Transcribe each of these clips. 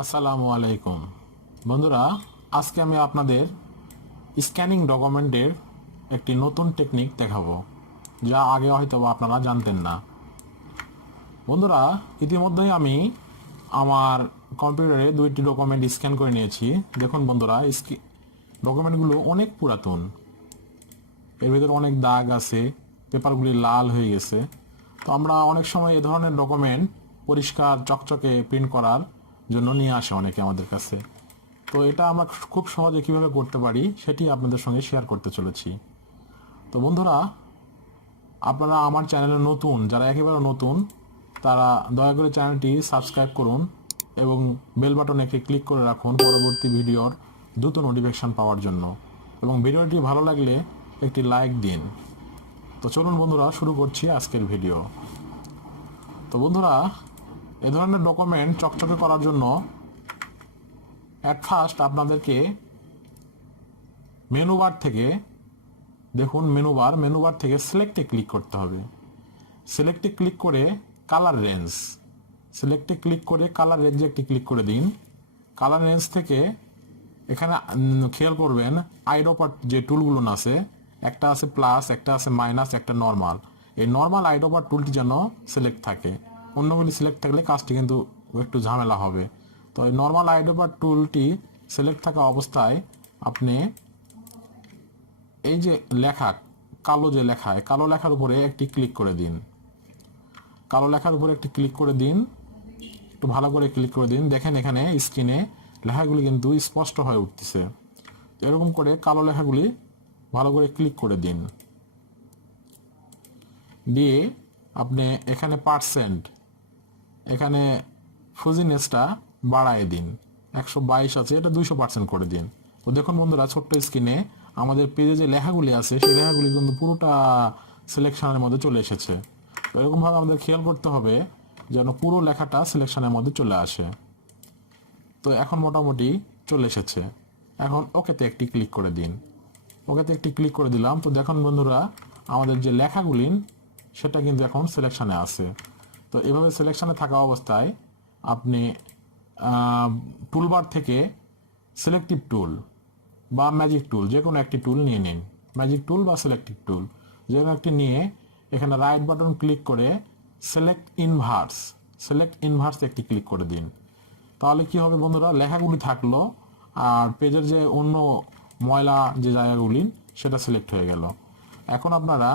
আসসালামু আলাইকুম বন্ধুরা, আজকে আমি আপনাদের স্ক্যানিং ডকুমেন্টের একটি নতুন টেকনিক দেখাবো, যা আগে হয়তো আপনারা জানতেন না। বন্ধুরা, ইতিমধ্যেই আমি আমার কম্পিউটারে দুইটি ডকুমেন্ট স্ক্যান করে নিয়েছি। দেখুন বন্ধুরা, ডকুমেন্টগুলো অনেক পুরাতন, এর ভিতরে অনেক দাগ আছে, পেপারগুলি লাল হয়ে গেছে। তো আমরা অনেক সময় এ ধরনের ডকুমেন্ট পরিষ্কার চকচকে প্রিন্ট করার জন্য নিয়ে আসে অনেকে আমাদের কাছে। তো এটা আমরা খুব সহজে কিভাবে করতে পারি সেটি আপনাদের সঙ্গে শেয়ার করতে চলেছি। তো বন্ধুরা, আপনারা আমার চ্যানেলে নতুন, যারা একেবারে নতুন, তারা দয়া করে চ্যানেলটি সাবস্ক্রাইব করুন এবং বেল বাটনে ক্লিক করে রাখুন পরবর্তী ভিডিওর দ্রুত নোটিফিকেশন পাওয়ার জন্য। এবং ভিডিওটি ভালো লাগলে একটি লাইক দিন। তো চলুন বন্ধুরা, শুরু করছি আজকের ভিডিও। তো বন্ধুরা, এ ধরনের ডকুমেন্ট চকচকে করার জন্য অ্যাট ফার্স্ট আপনাদেরকে মেনু বার থেকে, দেখুন মেনু বার থেকে সিলেক্টে ক্লিক করতে হবে। সিলেক্টে ক্লিক করে কালার রেঞ্জ, সিলেক্টে ক্লিক করে কালার রেঞ্জে একটি ক্লিক করে দিন। কালার রেঞ্জ থেকে এখানে খেয়াল করবেন আইডোপার যে টুলগুলো আছে, একটা আছে প্লাস, একটা আছে মাইনাস, একটা নর্মাল। এই নর্মাল আইডোপার টুলটি যেন সিলেক্ট থাকে, অন্যগুলি সিলেক্ট থাকলে কাজটি কিন্তু একটু ঝামেলা হবে। তো এই নর্মাল আইডোপার টুলটি সিলেক্ট থাকা অবস্থায় আপনি এই যে লেখা, কালো যে লেখা, কালো লেখার উপরে একটি ক্লিক করে দিন। কালো লেখার উপরে একটি ক্লিক করে দিন, একটু ভালো করে ক্লিক করে দিন। দেখেন এখানে স্ক্রিনে লেখাগুলি কিন্তু স্পষ্ট হয়ে উঠতেছে। এরকম করে কালো লেখাগুলি ভালো করে ক্লিক করে দিন। দিয়ে আপনি এখানে পার্সেন্ট, এখানে ফুজিনেসটা বাড়ায় দিন। 122 আছে, এটা 200% করে দিন। তো দেখুন বন্ধুরা, ছোট্ট স্ক্রিনে আমাদের পেজে যে লেখাগুলি আছে সেই লেখাগুলি কিন্তু পুরোটা সিলেকশনের মধ্যে চলে এসেছে। তো এরকমভাবে আমাদের খেয়াল করতে হবে যেন পুরো লেখাটা সিলেকশনের মধ্যে চলে আসে। তো এখন মোটামুটি চলে এসেছে। এখন ওকেতে একটি ক্লিক করে দিন। ওকেতে একটি ক্লিক করে দিলাম। তো দেখুন বন্ধুরা, আমাদের যে লেখাগুলি সেটা কিন্তু এখন সিলেকশনে আছে। তো এভাবে সিলেকশনে থাকা অবস্থায় আপনি টুলবার থেকে সিলেক্টিভ টুল বা ম্যাজিক টুল, যে কোনো একটি টুল নিয়ে নিন। ম্যাজিক টুল বা সিলেক্টিভ টুল যে কোনো একটি নিয়ে এখানে রাইট বাটন ক্লিক করে সিলেক্ট ইনভার্স একটি ক্লিক করে দিন। তাহলে কি হবে বন্ধুরা, লেখাগুলি থাকলো আর পেজের যে অন্য ময়লা যে জায়গাগুলি সেটা সিলেক্ট হয়ে গেল। এখন আপনারা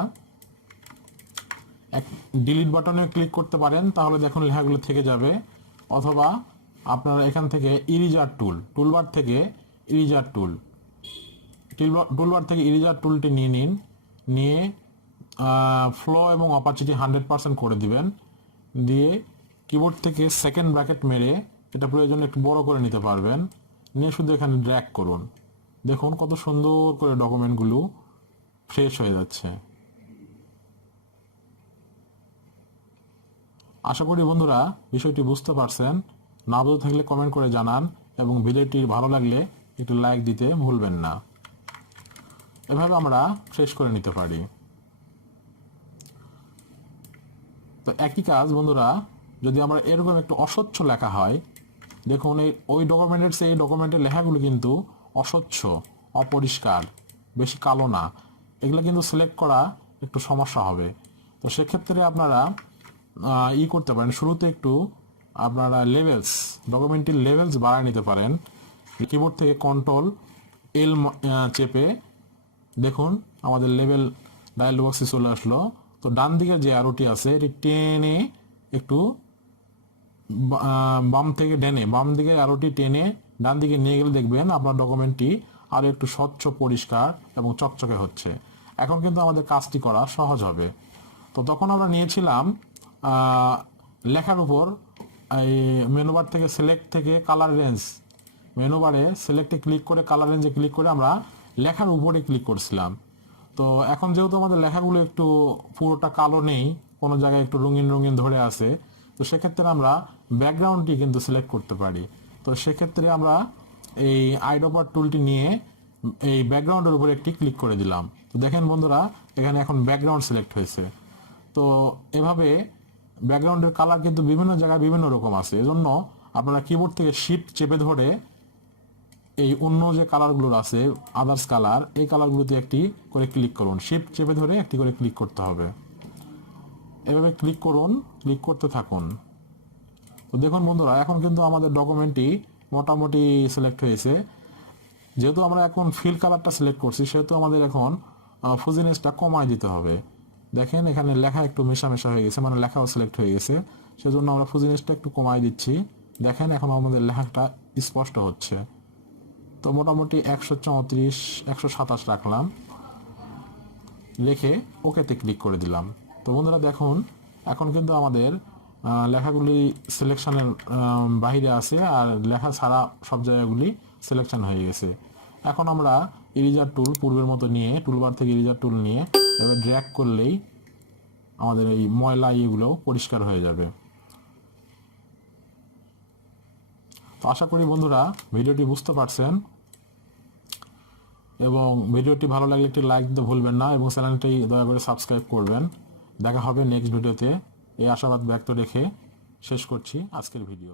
ডিলিট বাটনে ক্লিক করতে পারেন, তাহলে দেখুন লেখাগুলো থেকে যাবে। অথবা আপনারা এখান থেকে ইরেজার টুল, টুলবার থেকে ইরেজার টুলটি নিয়ে নিন। নিয়ে ফ্লো এবং অপারচিটি 100% করে দিবেন। দিয়ে কিবোর্ড থেকে সেকেন্ড ব্র্যাকেট মেরে, এটা প্রয়োজনে একটু বড় করে নিতে পারবেন, নিয়ে শুধু এখানে ড্র্যাগ করুন। দেখুন কত সুন্দর করে ডকুমেন্টগুলো ফ্রেশ হয়ে যাচ্ছে। আশা করি বন্ধুরা বিষয়টি বুঝতে পারছেন। না বুঝতে থাকলে কমেন্ট করে জানান এবং ভিডিওটি ভালো লাগলে একটু লাইক দিতে ভুলবেন না। এভাবে আমরা ফ্রেশ করে নিতে পারি। তো একই কাজ বন্ধুরা, যদি আমরা এরকম একটু অস্বচ্ছ লেখা হয়, দেখুন ওই ডকুমেন্টের সেই ডকুমেন্টের লেখাগুলো কিন্তু অস্বচ্ছ, অপরিষ্কার, বেশি কালো না, এগুলো কিন্তু সিলেক্ট করা একটু সমস্যা হবে। তো সেক্ষেত্রে আপনারা করতে পারেন, শুরুতে একটু আপনারা ডকুমেন্টের লেভেলস বাড়ায় নিতে পারেন। কিবোর্ড থেকে কন্ট্রোল এল চেপে দেখুন আমাদের লেভেল ডায়ালগ বক্সে চলে আসলো। তো ডান দিকের যে অ্যারোটি আছে এটি টেনে একটু বাম দিকে অ্যারোটি টেনে ডান দিকে নিয়ে গেলে দেখবেন আপনার ডকুমেন্টটি আরো একটু স্বচ্ছ, পরিষ্কার এবং চকচকে হচ্ছে। এখন কিন্তু আমাদের কাজটি করা সহজ হবে। তো তখন আমরা নিয়েছিলাম লেখার উপর এই মেনুবার থেকে সিলেক্ট থেকে কালার রেঞ্জ, মেনুবারে সিলেক্টে ক্লিক করে কালার রেঞ্জে ক্লিক করে আমরা লেখার উপরে ক্লিক করছিলাম। তো এখন যেহেতু আমাদের লেখাগুলো একটু পুরোটা কালো নেই, কোনো জায়গায় একটু রঙিন ধরে আছে, তো সেক্ষেত্রে আমরা ব্যাকগ্রাউন্ডটি কিন্তু সিলেক্ট করতে পারি। তো সেক্ষেত্রে আমরা এই আইডোপার টুলটি নিয়ে এই ব্যাকগ্রাউন্ডের উপরে একটি ক্লিক করে দিলাম। তো দেখেন বন্ধুরা, এখানে এখন ব্যাকগ্রাউন্ড সিলেক্ট হয়েছে। তো এভাবে ব্যাকগ্রাউন্ডের কালার কিন্তু বিভিন্ন জায়গায় বিভিন্ন রকম আছে, এজন্য আপনারা কিবোর্ড থেকে শিফট চেপে ধরে এই অন্য যে কালারগুলো আছে আদার্স কালার, এই কালারগুলোতে একটি করে ক্লিক করুন। শিফট চেপে ধরে একটি করে ক্লিক করতে হবে। এভাবে ক্লিক করুন, ক্লিক করতে থাকুন। তো দেখুন বন্ধুরা, এখন কিন্তু আমাদের ডকুমেন্টটি মোটামুটি সিলেক্ট হয়েছে। যেহেতু আমরা এখন ফিল কালারটা সিলেক্ট করছি, সেহেতু আমাদের এখন ফুজিনেসটা কমায় দিতে হবে। দেখেন এখানে লেখা একটু মেশামেশা হয়ে গেছে, মানে লেখাও সিলেক্ট হয়ে গেছে, সেজন্য আমরা ফুজিনেসটা একটু কমায় দিচ্ছি। দেখেন এখন আমাদের লেখাটা স্পষ্ট হচ্ছে। তো মোটামুটি 134, 127 রাখলাম, রেখে ওকেতে ক্লিক করে দিলাম। তো বন্ধুরা দেখুন, এখন কিন্তু আমাদের লেখাগুলি সিলেকশনের বাহিরে আছে, আর লেখা ছাড়া সব জায়গাগুলি সিলেকশন হয়ে গেছে। এখন আমরা ইরেজার টুল পূর্বের মতো নিয়ে, টুলবার থেকে ইরেজার টুল নিয়ে এবার ড্র্যাগ করলেই আমাদের এই ময়লা ইয়েগুলো পরিষ্কার হয়ে যাবে। তো আশা করি বন্ধুরা ভিডিওটি বুঝতে পারছেন, এবং ভিডিওটি ভালো লাগলে একটি লাইক দিতে ভুলবেন না, এবং চ্যানেলটি দয়া করে সাবস্ক্রাইব করবেন। দেখা হবে নেক্সট ভিডিওতে, এই আশাবাদ ব্যক্ত রেখে শেষ করছি আজকের ভিডিও।